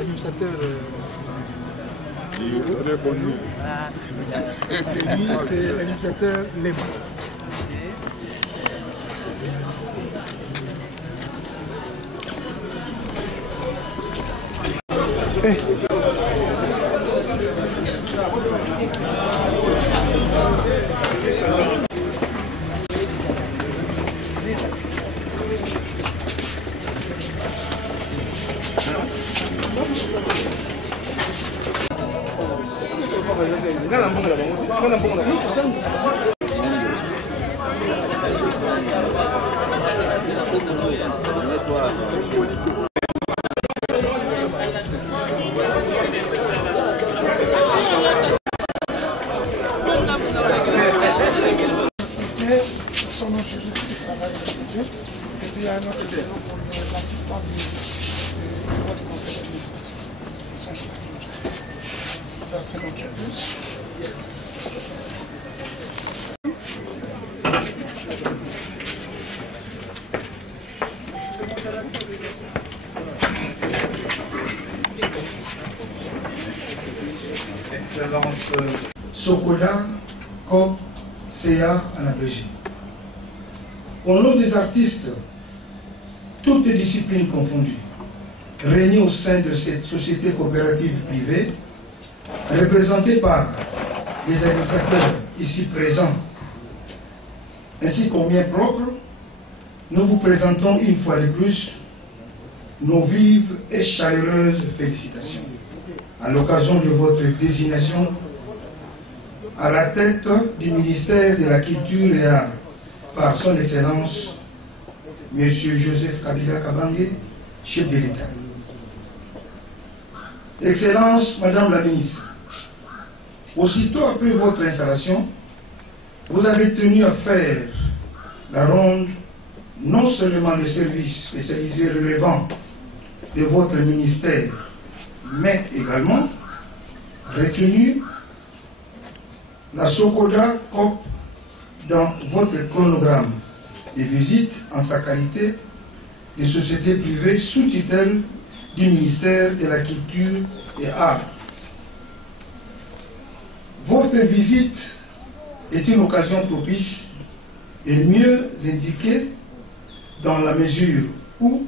l'administrateur lui, c'est l'administrateur Lema. Son nom juridique et puis il y a un autre l'assistant du conseil d'administration. Ça c'est notre bus. Sokoda, COP, CA en abrégé. Au nom des artistes, toutes les disciplines confondues, réunis au sein de cette société coopérative privée, représentée par les administrateurs ici présents, ainsi qu'aux miens propres, nous vous présentons une fois de plus nos vives et chaleureuses félicitations à l'occasion de votre désignation à la tête du ministère de la Culture et Arts par son Excellence M. Joseph Kabila Kabange, chef de l'État. Excellence, Madame la Ministre, aussitôt après votre installation, vous avez tenu à faire la ronde non seulement des services spécialisés relevant de votre ministère, mais également retenu la Sokoda COP dans votre chronogramme de visite en sa qualité de société privée sous tutelle du ministère de la Culture et Arts. Votre visite est une occasion propice et mieux indiquée dans la mesure où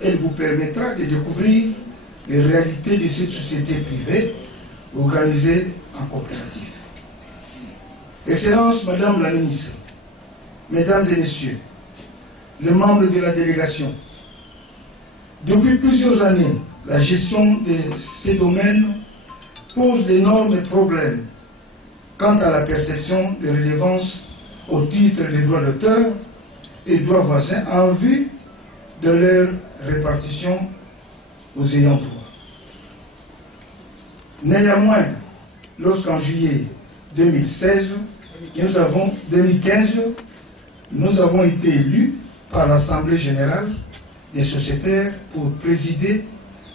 elle vous permettra de découvrir les réalités de cette société privée organisée en coopérative. Excellence, Madame la Ministre, Mesdames et Messieurs, les membres de la délégation, depuis plusieurs années, la gestion de ces domaines pose d'énormes problèmes quant à la perception des redevances au titre des droits d'auteur et droits voisins en vue de leur répartition aux ayants droit. Néanmoins, lorsqu'en juillet 2015, nous avons été élus par l'Assemblée générale des sociétaires pour présider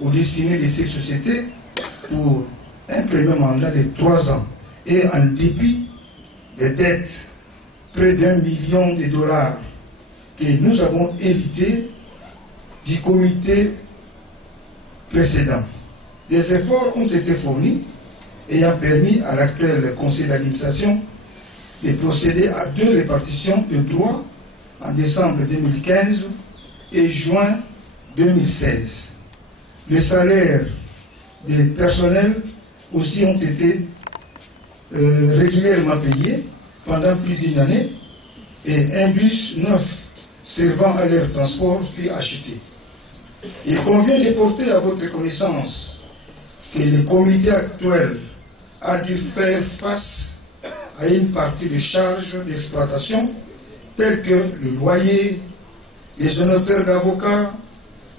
aux destinées de cette société pour un premier mandat de 3 ans. Et en dépit des dettes, près d'1 million de dollars que nous avons hérité du comité précédent. Des efforts ont été fournis ayant permis à l'actuel conseil d'administration de procéder à 2 répartitions de droits en décembre 2015 et juin 2016. Les salaires des personnels aussi ont été régulièrement payés pendant plus d'1 année et un bus neuf servant à leur transport fut acheté. Il convient de porter à votre connaissance que le comité actuel a dû faire face à une partie des charges d'exploitation telles que le loyer, les honoraires d'avocats,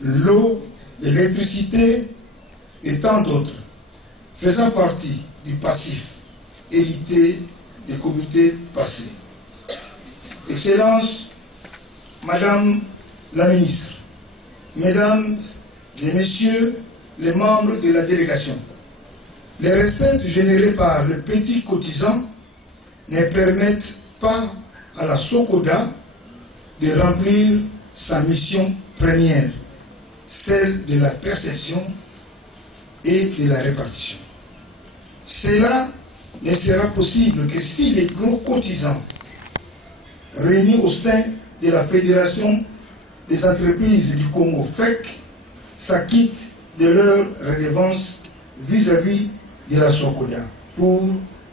l'eau, l'électricité et tant d'autres, faisant partie du passif hérité des comités passés. Excellence, Madame la Ministre, Mesdames et Messieurs les membres de la délégation, les recettes générées par le petit cotisant ne permettent pas à la Sokoda de remplir sa mission première, celle de la perception et de la répartition. Cela ne sera possible que si les gros cotisants réunis au sein de la Fédération des entreprises du Congo, FEC, s'acquittent de leurs redevances vis-à-vis de la SOCODA pour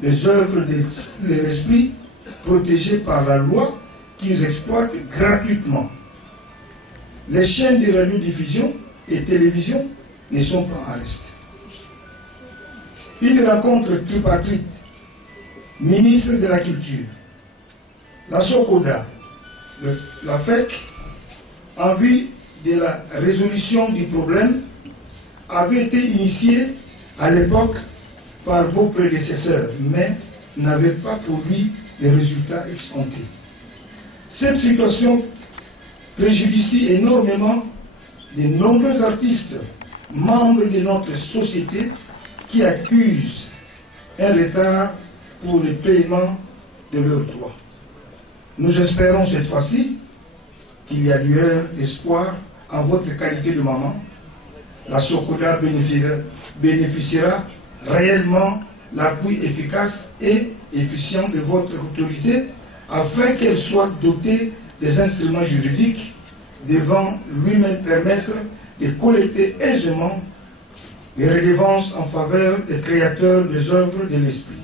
les œuvres de l'esprit protégées par la loi qu'ils exploitent gratuitement. Les chaînes de radiodiffusion et télévision ne sont pas en reste. Une rencontre tripartite, ministre de la Culture, la SOCODA, la FEC, en vue de la résolution du problème, avait été initiée à l'époque par vos prédécesseurs, mais n'avait pas produit les résultats escomptés. Cette situation préjudicie énormément de nombreux artistes, membres de notre société, qui accusent un retard pour le paiement de leurs droits. Nous espérons cette fois-ci qu'il y a lueur d'espoir en votre qualité de maman. La SOCODA bénéficiera réellement l'appui efficace et efficient de votre autorité afin qu'elle soit dotée des instruments juridiques devant lui-même permettre de collecter aisément les redevances en faveur des créateurs des œuvres de l'esprit.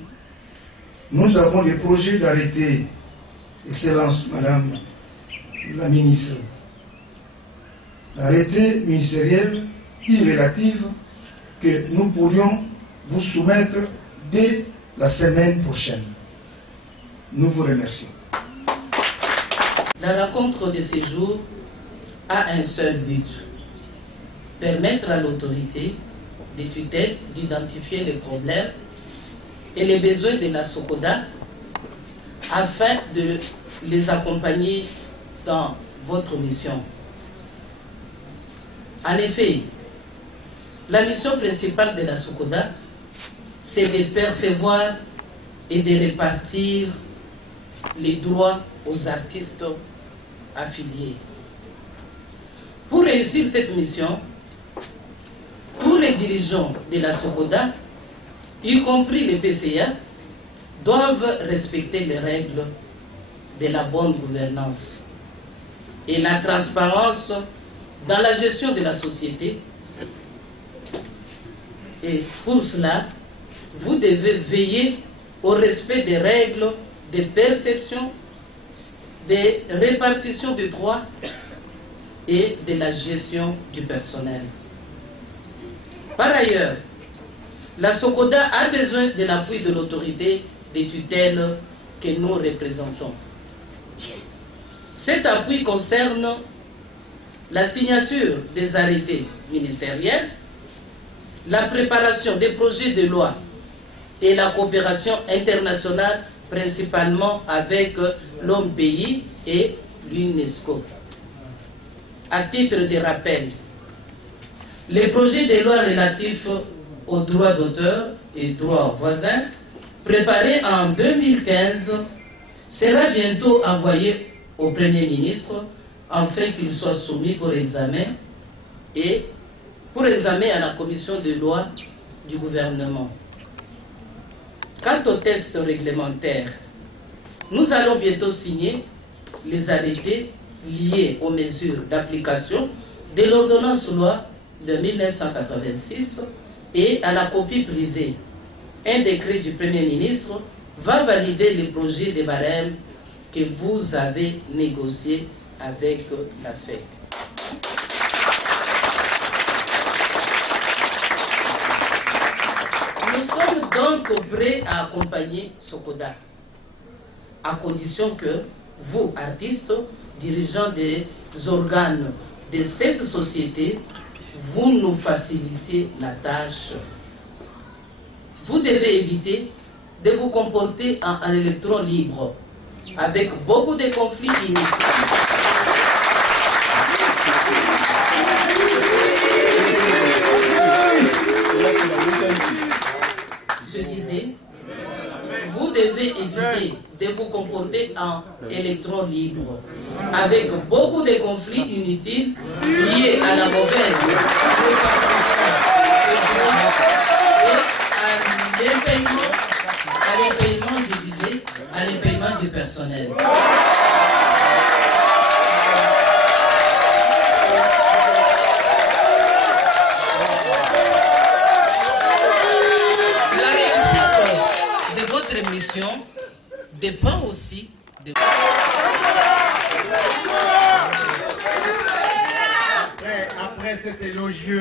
Nous avons des projets d'arrêté, Excellence Madame la Ministre, l'arrêté ministériel relatif que nous pourrions vous soumettre dès la semaine prochaine. Nous vous remercions. La rencontre de ces jours a un seul but: permettre à l'autorité de tutelle d'identifier les problèmes et les besoins de la SOCODA afin de les accompagner dans votre mission. En effet, la mission principale de la SOCODA, c'est de percevoir et de répartir les droits aux artistes affiliés. Pour réussir cette mission, tous les dirigeants de la SOCODA, y compris les PCA, doivent respecter les règles de la bonne gouvernance et la transparence dans la gestion de la société. Et pour cela, vous devez veiller au respect des règles de perception, de répartition des droits et de la gestion du personnel. Par ailleurs, la SOCODA a besoin de l'appui de l'autorité des tutelles que nous représentons. Cet appui concerne la signature des arrêtés ministériels, la préparation des projets de loi et la coopération internationale, principalement avec l'OMPI et l'UNESCO. À titre de rappel, les projets de loi relatifs aux droits d'auteur et droits voisins, préparés en 2015, sera bientôt envoyé au Premier ministre afin qu'il soit soumis pour examen et pour examen à la commission de loi du gouvernement. Quant aux tests réglementaires, nous allons bientôt signer les arrêtés liés aux mesures d'application de l'ordonnance loi de 1986 et à la copie privée. Un décret du Premier ministre va valider les projets de barème que vous avez négociés avec la FEC. Nous sommes donc prêts à accompagner SOCODA, à condition que vous, artistes, dirigeants des organes de cette société, vous nous facilitez la tâche. Vous devez éviter de vous comporter en électron libre, avec beaucoup de conflits inutiles. Je disais, vous devez éviter de vous comporter en électron libre, avec beaucoup de conflits inutiles liés à la mauvaise répartition des droits personnel. La réussite de votre mission dépend aussi de... Après cet élogieux.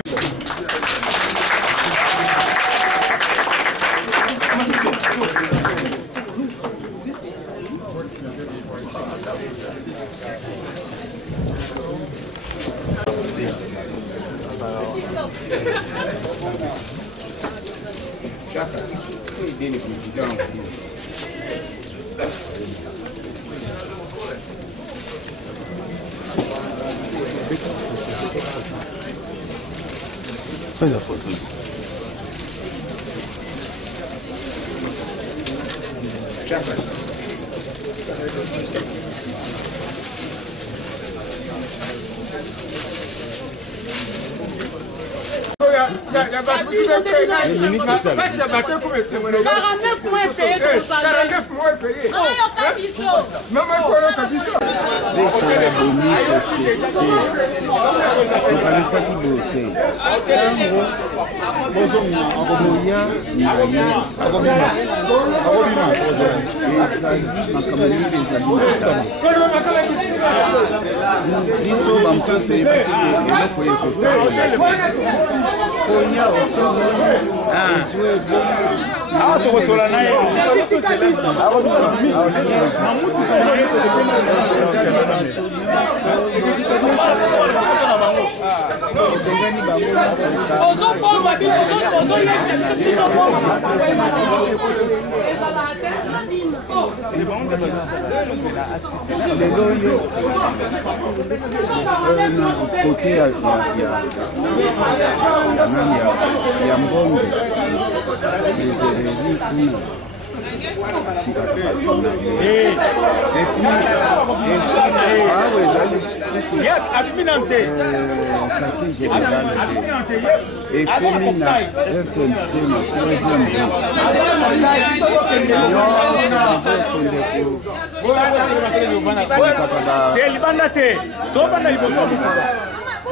Fais la photo ici.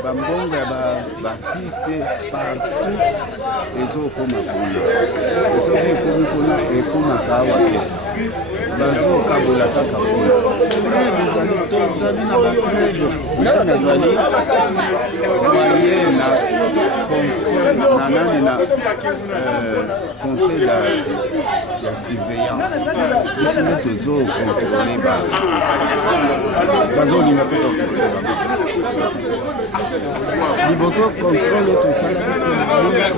Bambonga Baptiste partout les autres comme les autres comme kawa bazo kabula kaka conseil de surveillance ils sont contrôlés bazo linga liboso contrôle tout ça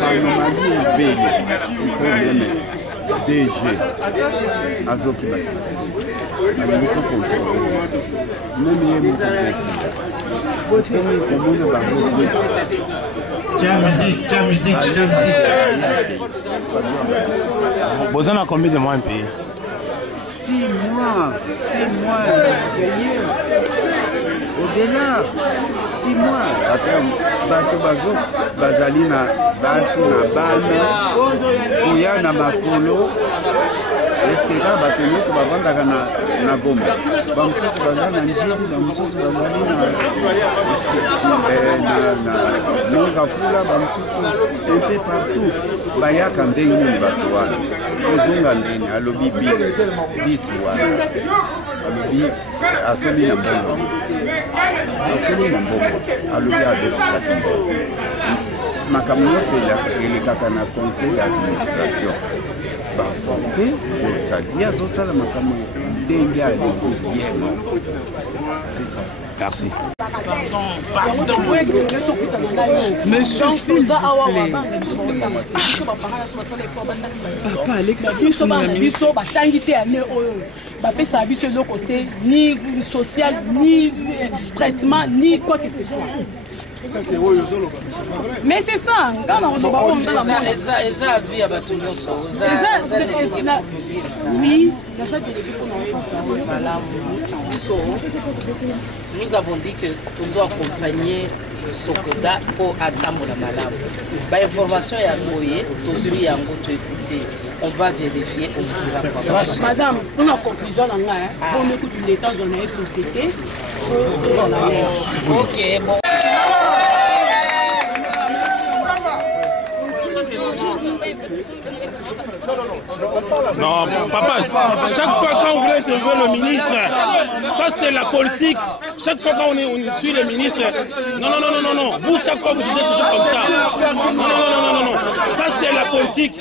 anomalie ebele problème DG azoki alingi kocontrôle même ye moko président botemi komona bango Tiens musique. Besoin à combien de mois payé? 6 mois payé. Au-delà, 6 mois. Attends, bato bazali na basi na bana kuya na makolo. Est-ce que quand bato nyonso bavandaka na Gombe bamosusu baza na Njili bamosusu bazali na Mongafula bamosusu un peu partout bayaka ndenge nini bato wana ozonga ndeni alobi bis wana alobi asomi na mbongo alobi adefisaki mbongo makambo nyonso elekaka na conseil d'administration baforte osali azosala makambo ndenge alingi bien. C'est ça. Merci. Pardon. Monsieur, s'il vous plaît. Papa, ni social, ni traitement, ni quoi que ce soit. Mais c'est ça, oui, nous avons dit que nous accompagner Sokoda pour attendre la malade. Information est envoyée, on va vérifier, on dira quoi. Madame, pour la conclusion, on écoute l'État dans la société. Ok, bon. Non, papa, chaque fois quand on voulait interviewer le ministre, ça c'est la politique. Chaque fois quand on suit le ministre, non. Vous, chaque fois vous disiez toujours comme ça. Non. Ça c'est la politique.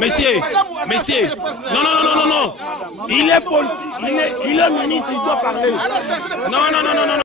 Messieurs. Non. Il est ministre, il doit parler. Non.